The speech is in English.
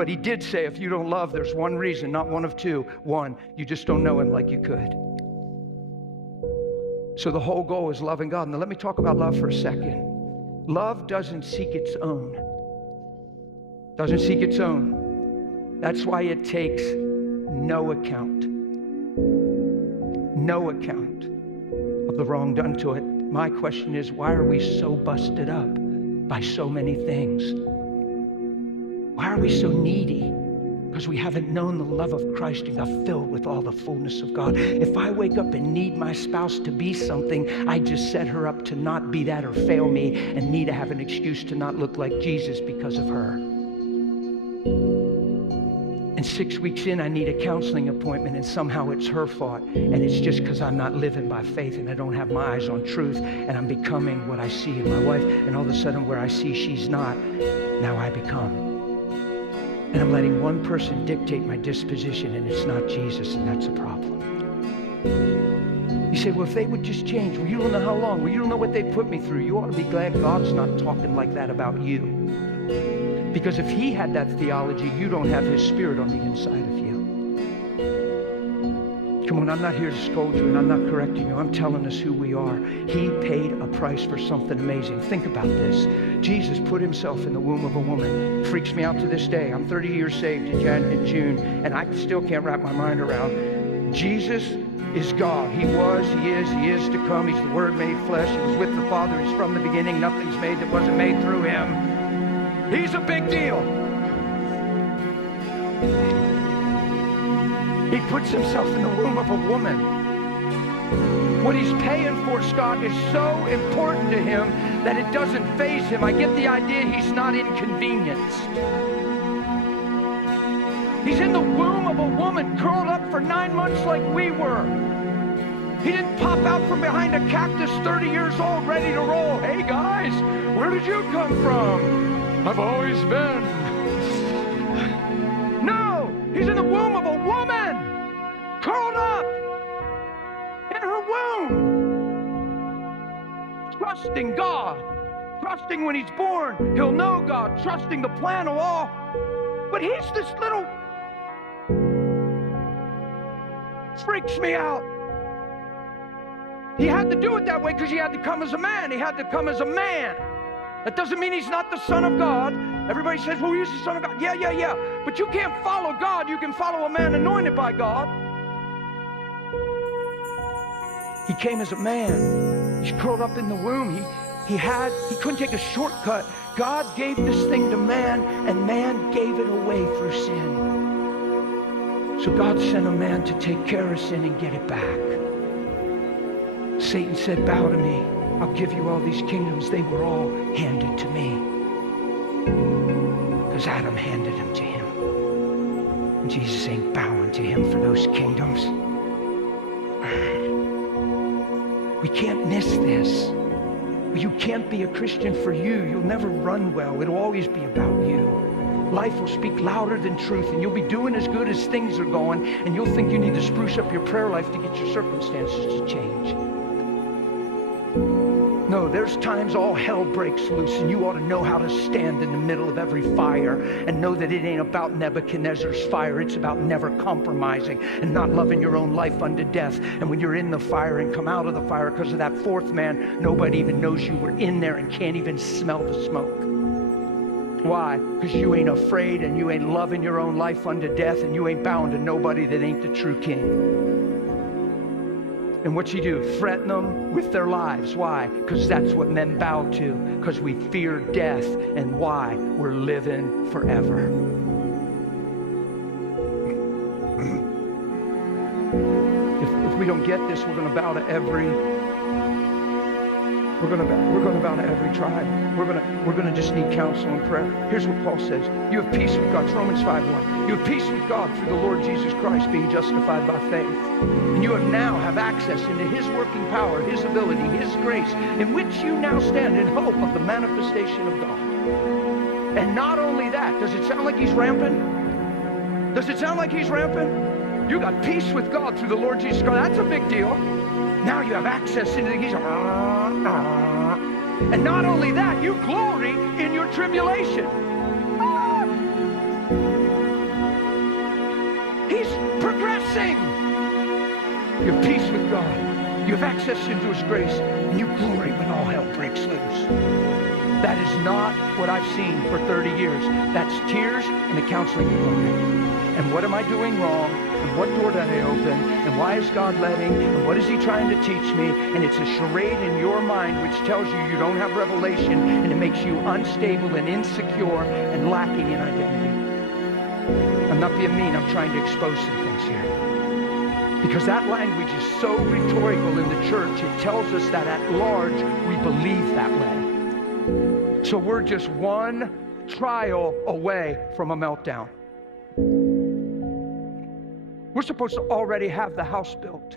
But he did say, if you don't love, there's one reason, not one of two. One, you just don't know him like you could. So the whole goal is loving God. Now let me talk about love for a second. Love doesn't seek its own. Doesn't seek its own. That's why it takes no account. No account of the wrong done to it. My question is, why are we so busted up by so many things? Why are we so needy? Because we haven't known the love of Christ and got filled with all the fullness of God. If I wake up and need my spouse to be something, I just set her up to not be that or fail me and me to have an excuse to not look like Jesus because of her. And 6 weeks in, I need a counseling appointment, and somehow it's her fault. And it's just because I'm not living by faith and I don't have my eyes on truth, and I'm becoming what I see in my wife. And all of a sudden, where I see she's not, now I become. And I'm letting one person dictate my disposition, and it's not Jesus, and that's a problem. You say, well, if they would just change, well, you don't know how long, well, you don't know what they put me through. You ought to be glad God's not talking like that about you. Because if he had that theology, you don't have his spirit on the inside of you. Come on, I'm not here to scold you, and I'm not correcting you. I'm telling us who we are. He paid a price for something amazing. Think about this. Jesus put himself in the womb of a woman. Freaks me out to this day. I'm 30 years saved in June, and I still can't wrap my mind around. Jesus is God. He was, he is to come. He's the Word made flesh. He was with the Father. He's from the beginning. Nothing's made that wasn't made through him. He's a big deal. He puts himself in the womb of a woman. What he's paying for, Scott, is so important to him that it doesn't faze him. I get the idea he's not inconvenienced. He's in the womb of a woman, curled up for 9 months like we were. He didn't pop out from behind a cactus 30 years old, ready to roll. Hey guys, where did you come from? I've always been. No, he's in the womb of a woman, curled up in her womb, trusting God, trusting when he's born, he'll know God, trusting the plan of all. But he's this little, freaks me out. He had to do it that way because he had to come as a man. He had to come as a man. That doesn't mean he's not the Son of God. Everybody says, well, he's the Son of God. Yeah. But you can't follow God. You can follow a man anointed by God. He came as a man. He's curled up in the womb. He couldn't take a shortcut. God gave this thing to man, and man gave it away through sin. So God sent a man to take care of sin and get it back. Satan said, bow to me. I'll give you all these kingdoms. They were all handed to me. Because Adam handed them to him. And Jesus ain't bowing to him for those kingdoms. We can't miss this. You can't be a Christian for you. You'll never run well. It'll always be about you. Life will speak louder than truth, and you'll be doing as good as things are going, and you'll think you need to spruce up your prayer life to get your circumstances to change. No, there's times all hell breaks loose, and you ought to know how to stand in the middle of every fire and know that it ain't about Nebuchadnezzar's fire. It's about never compromising and not loving your own life unto death. And when you're in the fire and come out of the fire because of that fourth man, nobody even knows you were in there and can't even smell the smoke. Why? Because you ain't afraid and you ain't loving your own life unto death, and you ain't bound to nobody that ain't the true king. And what you do? Threaten them with their lives. Why? Because that's what men bow to. Because we fear death. And why? We're living forever. If we don't get this, we're going to bow to every. We're going to bow to every tribe. We're going to just need counsel and prayer. Here's what Paul says. You have peace with God. It's Romans 5:1. You have peace with God through the Lord Jesus Christ, being justified by faith. And you now have access into his working power, his ability, his grace, in which you now stand in hope of the manifestation of God. And not only that, does it sound like he's rampant? Does it sound like he's rampant? You got peace with God through the Lord Jesus Christ. That's a big deal. Now you have access into the and not only that, you glory in your tribulation. You have peace with God. You have access into His grace, and you glory when all hell breaks loose. That is not what I've seen for 30 years. That's tears and a counseling appointment. And what am I doing wrong? And what door did I open? And why is God letting? And what is He trying to teach me? And it's a charade in your mind which tells you you don't have revelation, and it makes you unstable and insecure and lacking in identity. I'm not being mean. I'm trying to expose some things here. Because that language is so rhetorical in the church, it tells us that at large we believe that way. So we're just one trial away from a meltdown. We're supposed to already have the house built.